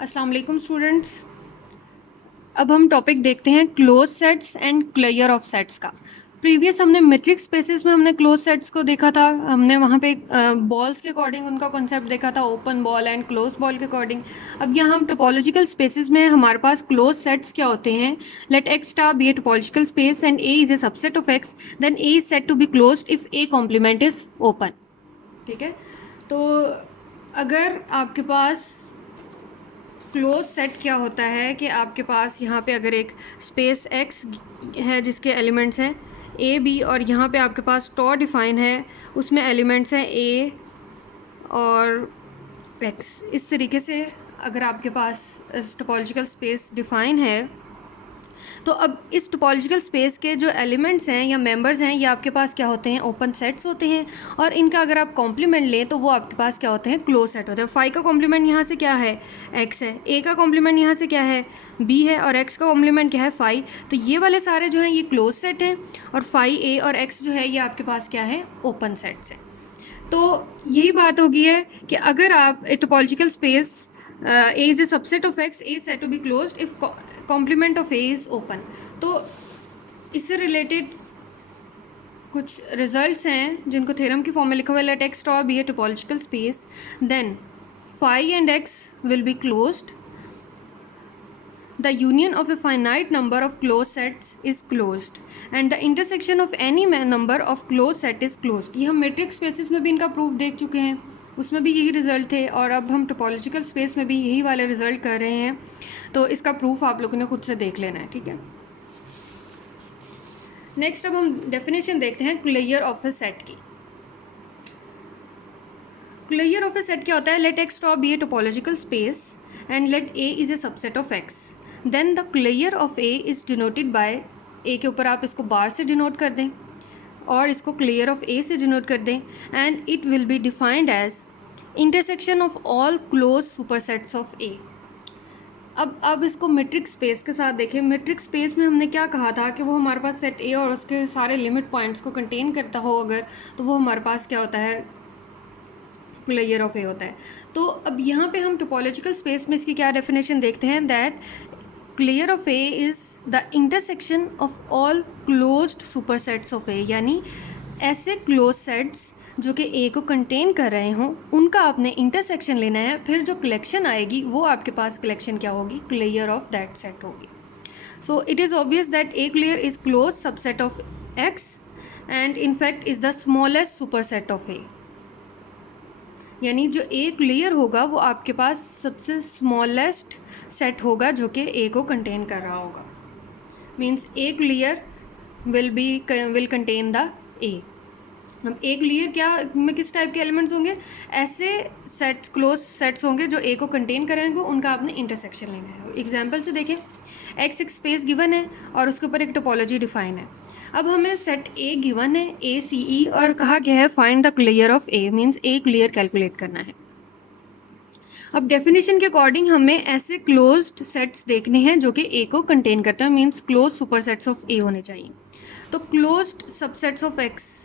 अस्सलाम वालेकुम स्टूडेंट्स। अब हम टॉपिक देखते हैं close sets and clear of sets का। प्रीवियस हमने मैट्रिक्स स्पेसेस में हमने क्लोज सेट्स को देखा था। हमने वहाँ पे बॉल्स के अकॉर्डिंग उनका कॉन्सेप्ट देखा था, open ball and close ball के अकॉर्डिंग। अब यहाँ हम टोपोलॉजिकल स्पेसेस में हमारे पास क्लोज सेट्स क्या होते हैं। Let X star be a topological space and A is a subset of X, then A is set to be closed if A complement is open. ठीक है, तो अगर आपके पास क्लोज सेट क्या होता है कि आपके पास यहाँ पे अगर एक स्पेस एक्स है जिसके एलिमेंट्स हैं ए बी, और यहाँ पे आपके पास टॉ डिफाइन है, उसमें एलिमेंट्स हैं ए और एक्स। इस तरीके से अगर आपके पास टोपोलॉजिकल स्पेस डिफाइन है, तो अब इस टोपोलॉजिकल स्पेस के जो एलिमेंट्स हैं या मेंबर्स हैं ये आपके पास क्या होते हैं, ओपन सेट्स होते हैं। और इनका अगर आप कॉम्प्लीमेंट लें तो वो आपके पास क्या होते हैं, क्लोज सेट होते हैं। फाई का कॉम्प्लीमेंट यहाँ से क्या है, एक्स है। ए का कॉम्प्लीमेंट यहाँ से क्या है, बी है। और एक्स का कॉम्प्लीमेंट क्या है, फाई। तो ये वाले सारे जो हैं ये क्लोज सेट हैं, और फाई ए और एक्स जो है ये आपके पास क्या है, ओपन सेट्स हैं। तो यही बात होगी है कि अगर आप a topological space A is a subset of X, A set to be closed if complement of A is open. तो इससे रिलेटेड कुछ रिजल्ट्स हैं जिनको थ्योरम की फॉर्म में लिखा हुआ है। Let X star be a topological space, then phi and X will be closed, the union of a finite number of closed sets is closed and the intersection of any number of closed set is closed। ये हम matrix spaces में भी इनका proof देख चुके हैं, उसमें भी यही रिजल्ट थे, और अब हम टोपोलॉजिकल स्पेस में भी यही वाले रिजल्ट कर रहे हैं। तो इसका प्रूफ आप लोगों ने खुद से देख लेना है, ठीक है। नेक्स्ट अब हम डेफिनेशन देखते हैं क्लियर ऑफ ए सेट की। क्लियर ऑफ ए सेट क्या होता है, let X star be a topological space and let A is a subset of X, then the clear of A is denoted by, A के ऊपर आप इसको बार से denote कर दें और इसको क्लियर ऑफ ए से डिनोट कर दें, and it will be defined as intersection of all close supersets of A. अब इसको मैट्रिक स्पेस के साथ देखें। मैट्रिक स्पेस में हमने क्या कहा था कि वो हमारे पास सेट ए और उसके सारे लिमिट पॉइंट्स को कंटेन करता हो अगर, तो वो हमारे पास क्या होता है, क्लियर ऑफ ए होता है। तो अब यहाँ पे हम टोपोलॉजिकल स्पेस में इसकी क्या डेफिनेशन देखते हैं, that clear of A is the intersection of all closed supersets of A, यानी ऐसे क्लोज सेट्स जो कि ए को कंटेन कर रहे हों उनका आपने इंटरसेक्शन लेना है, फिर जो कलेक्शन आएगी वो आपके पास कलेक्शन क्या होगी, क्लियर ऑफ दैट सेट होगी। So it is obvious that A clear is close subset of X and in fact is the smallest superset of A, यानी जो ए क्लियर होगा वो आपके पास सबसे स्मॉलेस्ट सेट होगा जो कि ए को कंटेन कर रहा होगा। Means A clear will contain the ए। अब ए क्लियर क्या में किस टाइप के एलिमेंट्स होंगे, ऐसे सेट्स क्लोज सेट्स होंगे जो ए को कंटेन करेंगे, उनका आपने इंटरसेक्शन लेना है। एग्जाम्पल से देखें, एक्स एक स्पेस गिवन है और उसके ऊपर एक टोपोलॉजी डिफाइन है। अब हमें सेट ए गिवन है, ए सी ई, और कहा गया है find the clear of A, means A clear calculate करना है। अब डेफिनेशन के अकॉर्डिंग हमें ऐसे क्लोज्ड सेट्स देखने हैं जो कि ए को कंटेन करते हैं, मीन्स क्लोज सुपरसेट्स ऑफ ए होने चाहिए। तो क्लोज्ड सबसेट्स ऑफ एक्स,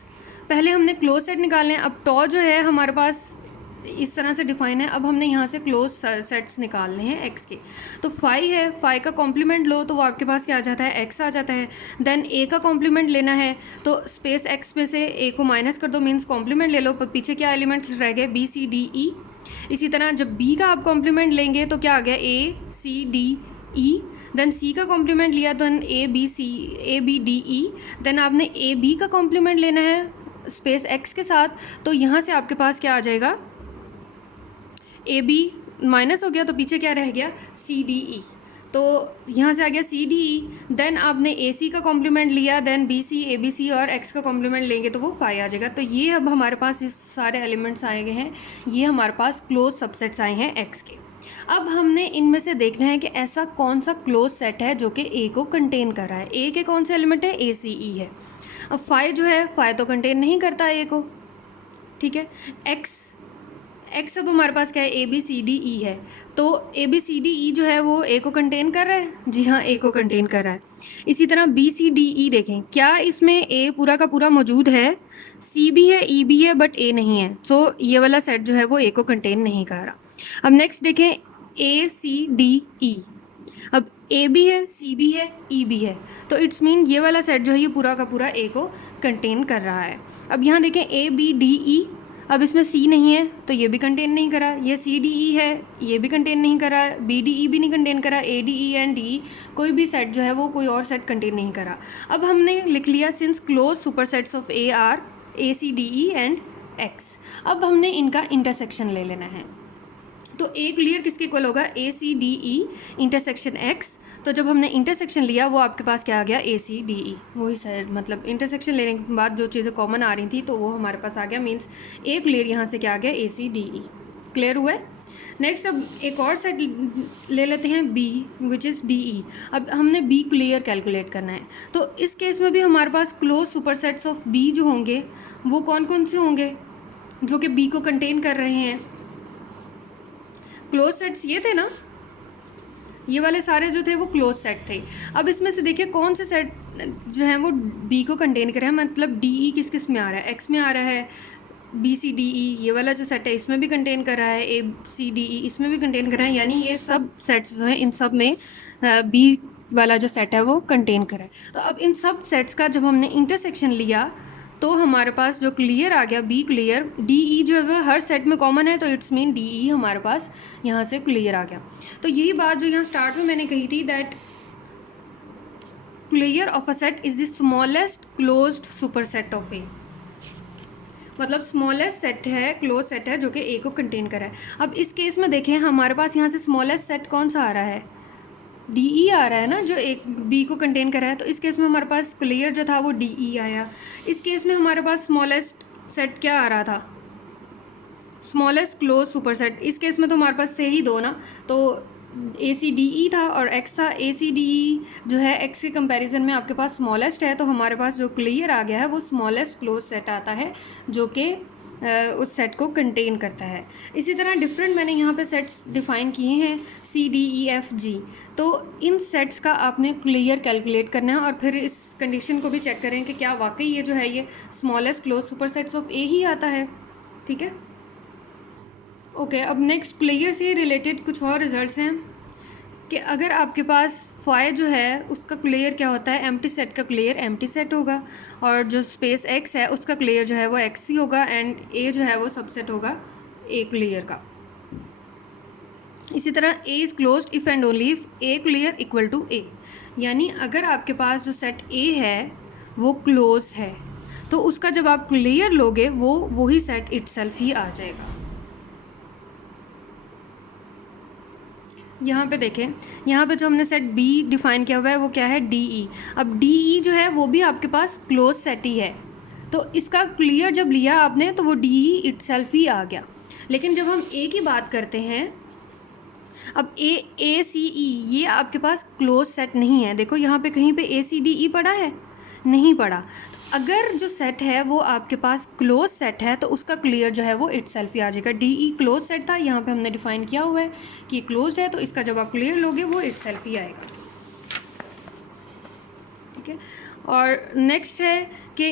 पहले हमने क्लोज सेट निकालने हैं। अब टॉ जो है हमारे पास इस तरह से डिफाइन है, अब हमने यहाँ से क्लोज सेट्स निकालने हैं एक्स के। तो फाई है, फाई का कॉम्प्लीमेंट लो तो वो आपके पास क्या आ जाता है, एक्स आ जाता है। देन ए का कॉम्प्लीमेंट लेना है तो स्पेस एक्स में से ए को माइनस कर दो, मीन्स कॉम्प्लीमेंट ले लो, पर पीछे क्या एलिमेंट्स रह गए, बी सी डी ई। इसी तरह जब बी का आप कॉम्प्लीमेंट लेंगे तो क्या आ गया, ए सी डी ई। देन सी का कॉम्प्लीमेंट लिया तो A B D E. Then आपने ए बी का कॉम्प्लीमेंट लेना है स्पेस एक्स के साथ, तो यहाँ से आपके पास क्या आ जाएगा, ए बी माइनस हो गया तो पीछे क्या रह गया, सी डी ई। तो यहाँ से आ गया सी डी ई। देन आपने ए सी का कॉम्प्लीमेंट लिया, then B C, A B C और एक्स का कॉम्प्लीमेंट लेंगे तो वो फाई आ जाएगा। तो ये अब हमारे पास इस सारे एलिमेंट्स आए गए हैं, ये हमारे पास क्लोज सबसेट्स आए हैं एक्स के। अब हमने इनमें से देखना है कि ऐसा कौन सा क्लोज सेट है जो कि ए को कंटेन कर रहा है। ए के कौन से एलिमेंट है, ए सी ई है। अब फाई जो है, फाई तो कंटेन नहीं करता ए को, ठीक है। एक्स अब हमारे पास क्या है, ए बी सी डी ई है। तो A B C D E जो है वो ए को कंटेन कर रहा है, जी हाँ ए को कंटेन कर रहा है। इसी तरह बी सी डी ई देखें, क्या इसमें ए पूरा का पूरा मौजूद है, सी भी है ई भी है बट ए नहीं है। सो ये वाला सेट जो है वो ए को कंटेन नहीं कर रहा। अब नेक्स्ट देखें, ACDE। अब A भी है, C भी है, E भी है, तो इट्स मीन ये वाला सेट जो है ये पूरा का पूरा A को कंटेन कर रहा है। अब यहाँ देखें ABDE, अब इसमें C नहीं है तो ये भी कंटेन नहीं करा, ये CDE है ये भी कंटेन नहीं करा, BDE भी नहीं कंटेन करा, ADE एंड DE कोई भी सेट जो है वो कोई और सेट कंटेन नहीं करा। अब हमने लिख लिया since close supersets of A are ACDE and X। अब हमने इनका इंटरसेक्शन ले लेना है, तो A क्लियर किसके इक्वल होगा, ACDE इंटरसेक्शन X। तो जब हमने इंटरसेक्शन लिया वो आपके पास क्या आ गया, ACDE, वही साइड, मतलब इंटरसेक्शन लेने के बाद जो चीज़ें कॉमन आ रही थी तो वो हमारे पास आ गया, मीन्स A क्लियर यहाँ से क्या आ गया, ACDE। क्लियर हुआ है। नेक्स्ट अब एक और सेट ले लेते हैं B विच इज़ DE। अब हमने B क्लियर कैलकुलेट करना है, तो इस केस में भी हमारे पास क्लोज सुपरसेट्स ऑफ B जो होंगे वो कौन कौन से होंगे जो कि B को कंटेन कर रहे हैं। क्लोज सेट्स ये थे ना, ये वाले सारे जो थे वो क्लोज सेट थे। अब इसमें से देखिए कौन से सेट जो हैं वो B को कंटेन कर रहे हैं, मतलब DE किस किस में आ रहा है, X में आ रहा है, BCDE ये वाला जो सेट है इसमें भी कंटेन कर रहा है, ACDE इसमें भी कंटेन कर रहा है, यानी ये सब सेट्स जो हैं इन सब में B वाला जो सेट है वो कंटेन कर रहा है। तो अब इन सब सेट्स का जब हमने इंटरसेक्शन लिया तो हमारे पास जो क्लियर आ गया B क्लियर, DE जो है वह हर सेट में कॉमन है तो इट्स मीन DE हमारे पास यहाँ से क्लियर आ गया। तो यही बात जो यहाँ स्टार्ट में मैंने कही थी that clear of a set is the smallest closed superset of A, मतलब स्मॉलेस्ट सेट है, क्लोज सेट है जो कि A को कंटेन कर रहा है। अब इस केस में देखें हमारे पास यहाँ से स्मॉलेस्ट सेट कौन सा आ रहा है, DE आ रहा है ना, जो एक B को कंटेन कर रहा है, तो इस केस में हमारे पास क्लियर जो था वो DE आया। इस केस में हमारे पास स्मॉलेस्ट सेट क्या आ रहा था, स्मॉलेस्ट क्लोज सुपरसेट। इस केस में तो हमारे पास से ही दो ना, तो ACDE था और X था। ACDE जो है X के कंपैरिजन में आपके पास स्मॉलेस्ट है, तो हमारे पास जो क्लियर आ गया है वो स्मॉलेस्ट क्लोज सेट आता है जो कि उस सेट को कंटेन करता है। इसी तरह डिफरेंट मैंने यहाँ पे सेट्स डिफ़ाइन किए हैं CDEFG, तो इन सेट्स का आपने क्लियर कैलकुलेट करना है और फिर इस कंडीशन को भी चेक करें कि क्या वाकई ये जो है ये smallest close supersets of A ही आता है। ठीक है, ओके। अब नेक्स्ट क्लियर से रिलेटेड कुछ और रिजल्ट्स हैं कि अगर आपके पास फाई जो है उसका क्लियर क्या होता है, एम्प्टी सेट का क्लियर एम्प्टी सेट होगा, और जो स्पेस X है उसका क्लियर जो है वो X ही होगा, एंड A जो है वो सबसेट होगा A क्लियर का। इसी तरह A is closed if and only if A clear equal to A, यानी अगर आपके पास जो सेट A है वो क्लोज है तो उसका जब आप क्लियर लोगे वो वही सेट इटसेल्फ ही आ जाएगा। यहाँ पे देखें, यहाँ पे जो हमने सेट B डिफ़ाइन किया हुआ है वो क्या है, DE। अब DE जो है वो भी आपके पास क्लोज सेट ही है, तो इसका क्लियर जब लिया आपने तो वो DE इटसेल्फ ही आ गया। लेकिन जब हम A की बात करते हैं, अब ACE ये आपके पास क्लोज सेट नहीं है। देखो यहाँ पे कहीं पे ACDE पड़ा है, नहीं पड़ा। अगर जो सेट है वो आपके पास क्लोज सेट है तो उसका क्लियर जो है वो इटसेल्फ ही आ जाएगा। DE क्लोज सेट था, यहाँ पे हमने डिफाइन किया हुआ है कि क्लोज है, तो इसका जब आप क्लियर लोगे वो इटसेल्फ ही आएगा। ठीक है, और नेक्स्ट है कि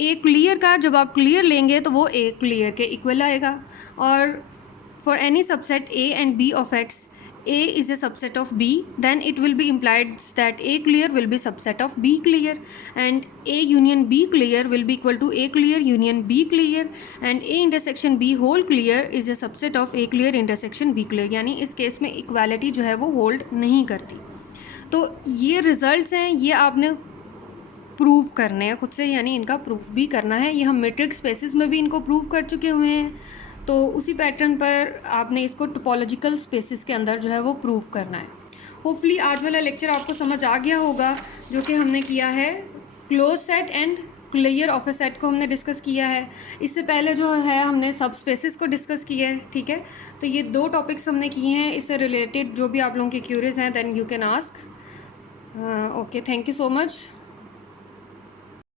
A क्लियर का जब आप क्लियर लेंगे तो वो A क्लियर के इक्वल आएगा। और for any subset A and B of X, A is a subset of B, then it will be implied that A clear will be subset of B clear, and A union B clear will be equal to A clear union B clear, and A intersection B whole clear is a subset of A clear intersection B clear। यानी इस case में equality जो है वो hold नहीं करती। तो ये रिजल्ट्स हैं, ये आपने प्रूव करने हैं खुद से, यानी इनका प्रूफ भी करना है। ये हम मैट्रिक्स स्पेसिस में भी इनको प्रूव कर चुके हुए हैं, तो उसी पैटर्न पर आपने इसको टोपोलॉजिकल स्पेसिस के अंदर जो है वो प्रूव करना है। होपफुली आज वाला लेक्चर आपको समझ आ गया होगा, जो कि हमने किया है close set and clear of A set को हमने डिस्कस किया है। इससे पहले जो है हमने सब स्पेसिस को डिस्कस किया है। ठीक है, तो ये दो टॉपिक्स हमने किए हैं। इससे रिलेटेड जो भी आप लोगों के क्यूरीज हैं then you can ask. Okay, thank you so much.